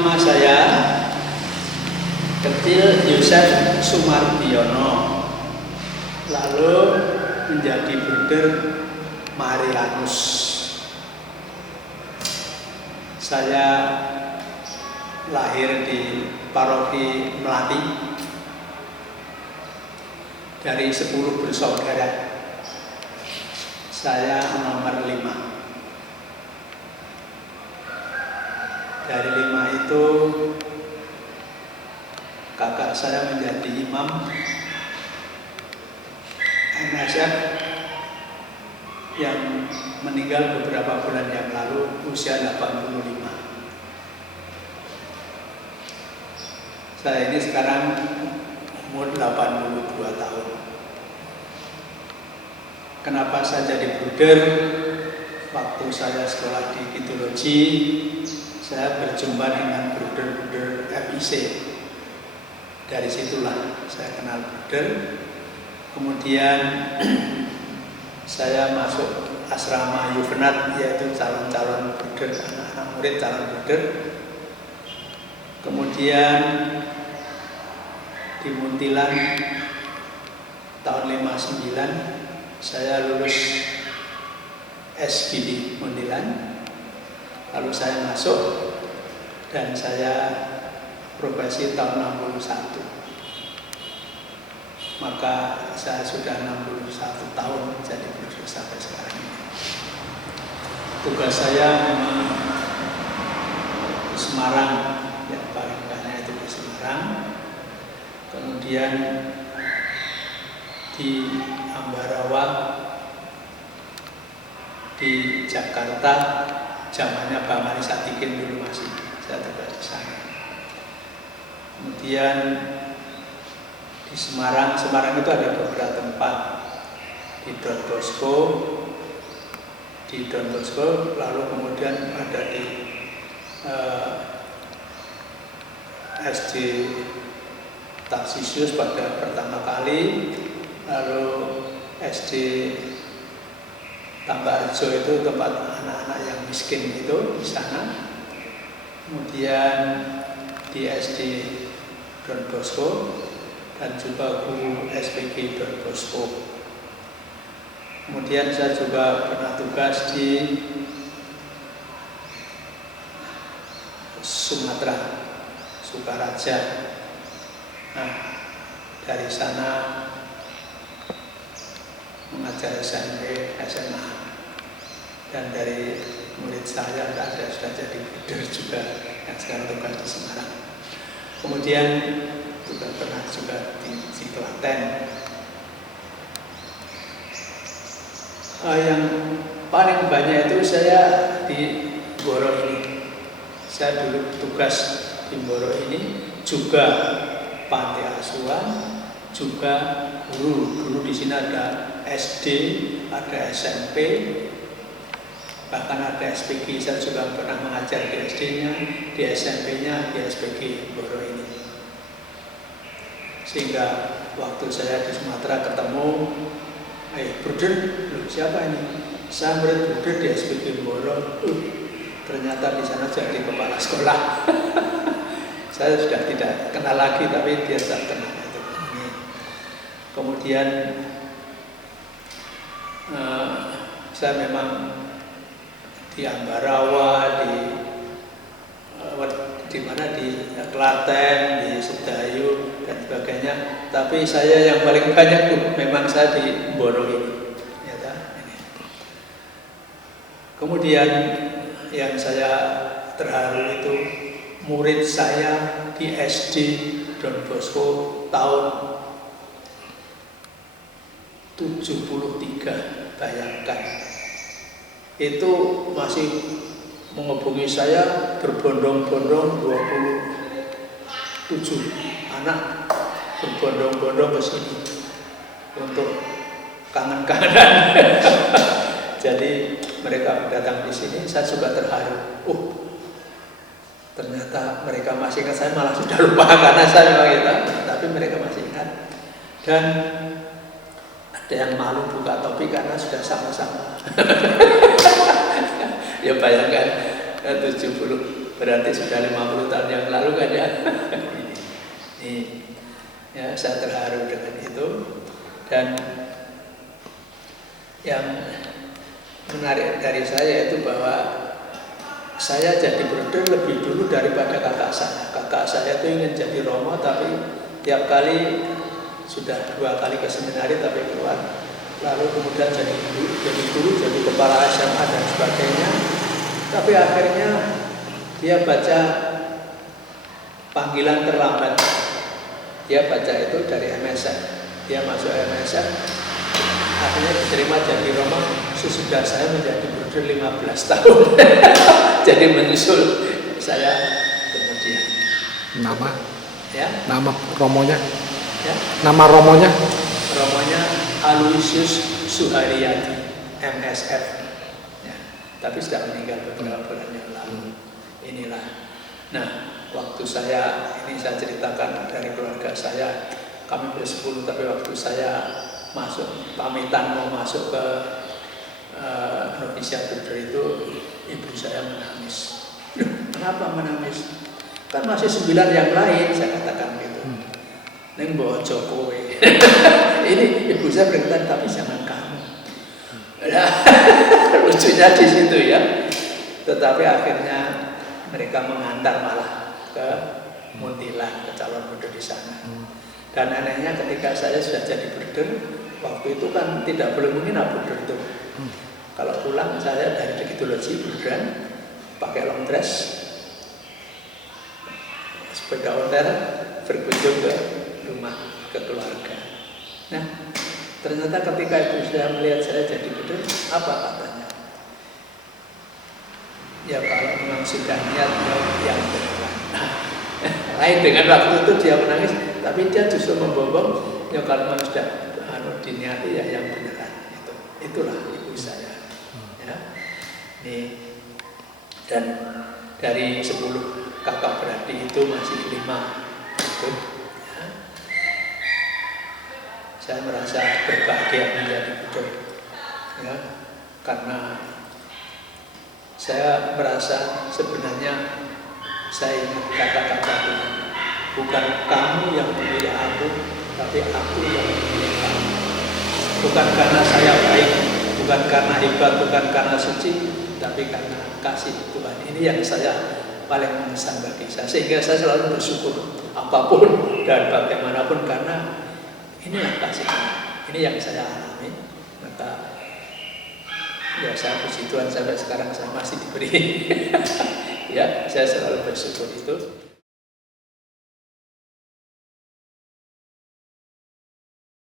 nama saya kecil Yosef Sumardiono, lalu menjadi Bruder Marianus. Saya lahir di Paroki Melati dari 10 bersaudara. Saya nomor 5. Dari 5 itu kakak saya menjadi imam MSF yang meninggal beberapa bulan yang lalu, usia 85. Saya ini sekarang umur 82 tahun. Kenapa saya jadi bruder? Waktu saya sekolah di Kitologi, saya berjumpa dengan bruder-bruder FIC. Dari situlah saya kenal bruder. Kemudian saya masuk asrama Yuvenat, yaitu calon-calon bruder, anak-anak murid calon bruder. Kemudian di Muntilan tahun 59 saya lulus SGD Muntilan. Lalu saya masuk dan saya profesi tahun 61. Maka saya sudah 61 tahun jadi bruder sampai sekarang ini. Tugas saya memang di Semarang, yang paling banyak itu di Semarang. Kemudian di Ambarawa, di Jakarta, zamannya Pak Mari Sadikin dulu masih saya tugas di sana. Kemudian di Semarang itu ada beberapa tempat, di Don Bosco, lalu kemudian ada di SD Tarsisius pada pertama kali, lalu SD Tambakrejo itu tempat anak-anak yang miskin itu di sana. Kemudian di SD Don Bosco dan juga guru SPG Don Bosco. Kemudian saya juga pernah tugas di Sumatera, Sukaraja. Nah, dari sana mengajar SMP, SMA, dan dari murid saya ada sudah jadi bruder juga yang sekarang tugas di Semarang. Kemudian juga pernah juga di Klaten. Yang paling banyak itu saya di Mboro ini. Saya dulu tugas di Mboro ini, juga panti asuhan, juga guru di sini ada SD, ada SMP, bahkan ada SPG. Saya juga pernah mengajar di SD-nya, di SMP-nya, di SPG Mboro ini. Sehingga waktu saya di Sumatera ketemu, bruder, siapa ini? Saya murid bruder di SPG Mboro. Ternyata di sana jadi kepala sekolah. Saya sudah tidak kenal lagi, tapi dia tak kenal itu. Kemudian saya memang di Ambarawa, di mana, di Klaten, di Sedayu dan sebagainya. Tapi saya yang paling banyak memang saya di Mboro ini. Kemudian yang saya terharu itu murid saya di SD Don Bosco tahun 73, bayangkan. Itu masih menghubungi saya berbondong-bondong, 27 anak berbondong-bondong ke sini untuk kangen-kangenan. Jadi mereka datang di sini, saya juga terharu. Ternyata mereka masih ingat saya, malah sudah lupa karena saya memang itu, tapi mereka masih ingat. Dan ada yang malu buka topi karena sudah sama-sama. Ya bayangkan 70 berarti sudah 50 tahun yang lalu kan ya. Ini, ya saya terharu dengan itu. Dan yang menarik dari saya itu bahwa saya jadi bruder lebih dulu daripada kakak saya. Kakak saya itu ingin jadi romo, tapi tiap kali sudah 2 kali ke seminari tapi keluar. Lalu kemudian jadi guru, jadi kepala SMA dan sebagainya. Tapi akhirnya dia baca panggilan terlambat. Dia baca itu dari MSN. Dia masuk MSN. Akhirnya diterima jadi romo sesudah saya menjadi bruder 15 tahun. Jadi menyusul saya kemudian. Nama? Ya. Nama romonya? Ya. Nama romonya? Romonya Aloysius Suharyadi, MSF. Ya. Tapi sudah meninggal beberapa bulan yang lalu. Inilah. Nah, waktu saya ceritakan dari keluarga saya, kami ber-10, tapi waktu saya masuk pamitan mau masuk ke novisiat bruder itu, ibu saya menangis. Kenapa menangis? Kan masih 9 yang lain, saya katakan gitu. Neng bawa Jokowi. Ini ibu saya berkata, tapi jangan kamu. Nah, lucunya di situ ya. Tetapi akhirnya mereka mengantar malah ke Muntilan, ke calon bruder di sana. Dan anehnya ketika saya sudah jadi bruder, waktu itu kan tidak boleh menginap bruder itu. Kalau pulang saya dari begitologi bruderan, pakai long dress, sepeda ontel, berkunjung ke rumah, ke keluarga. Nah, ternyata ketika ibu saya melihat saya jadi bruder, apa katanya? Ya kalau memang sudah niat yang benar. Lain dengan waktu itu dia menangis, tapi dia justru membobong. Ya kalau memang sudah diniati ya yang beneran. Itulah ibu saya. Ya. Nih. Dan dari 10 kakak beradik itu masih 5 ikut. Ya. Saya merasa berbahagia menjadi bruder. Ya. Karena saya merasa sebenarnya saya ingat kata-kata Tuhan, bukan kamu yang memilih aku, tapi aku yang memilih kamu. Bukan karena saya baik, bukan karena hebat, bukan karena suci, tapi karena kasih Tuhan. Ini yang saya paling mengesan bagi saya. Sehingga saya selalu bersyukur apapun dan bagaimanapun, karena inilah kasih Tuhan. Ini yang saya alami. Maka ya saya puji Tuhan sampai sekarang saya masih diberi. Ya, saya selalu bersyukur itu.